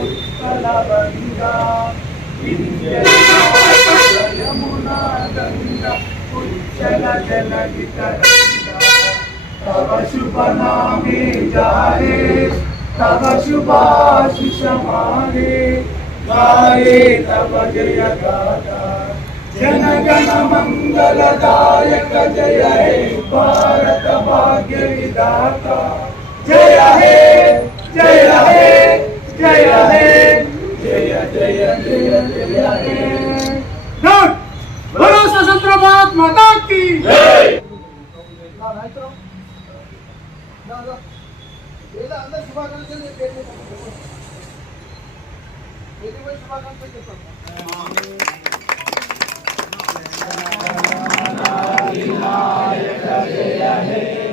उत्कलगंगा विंध्य यमुना गंगा उच्चल जलधि तरंगा तव शुभ नामे जाहे तव शुभाशिष माहे गाये तव जय गाथा जन गण मंगलदायक जय हे भारत भाग्य विधाता जय हे जय हे जय हे जय जय जय जय हे बोलो स्वतंत्र भारत माता की जय।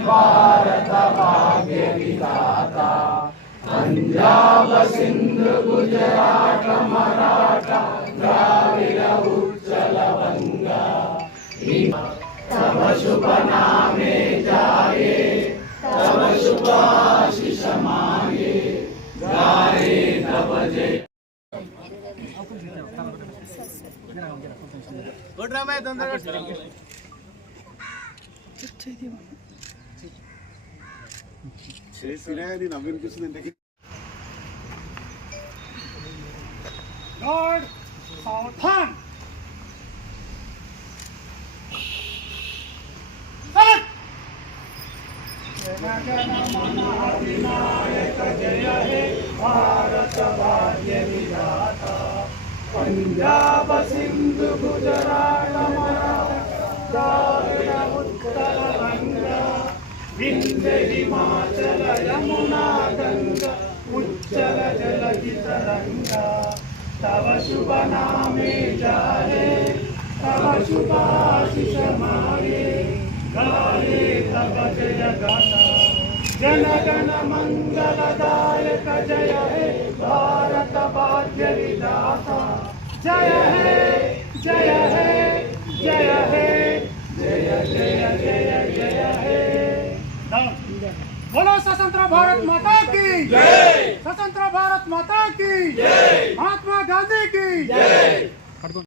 भारत भाग्य विधाता पंजाब सिंधु गुजरात मराठा द्राविड उत्कल गंगा तव शुभ नामे जाये तव शुभ आशीष मांगे गाये तव जय। Lord, सावधान विनायक जय हे भारत भाग्य विधाता पंजाब सिंधु गुजरात मराठा द्राविड उत्कल गंगा विंध्य हिमाचल यमुना गंगा उच्चल जलधि तरंगा तव शुभ नामे जाहे तव शुभाशिष माहे गाये तव जय गाथा जन गण मंगलदायक जय हे भारत भाग्य विधाता जय हे जय हे जय हे जय जय जय जय हे। बोलो स्वतंत्र भारत माता की जय। स्वतंत्र भारत माता की जय। महात्मा गांधी की जय।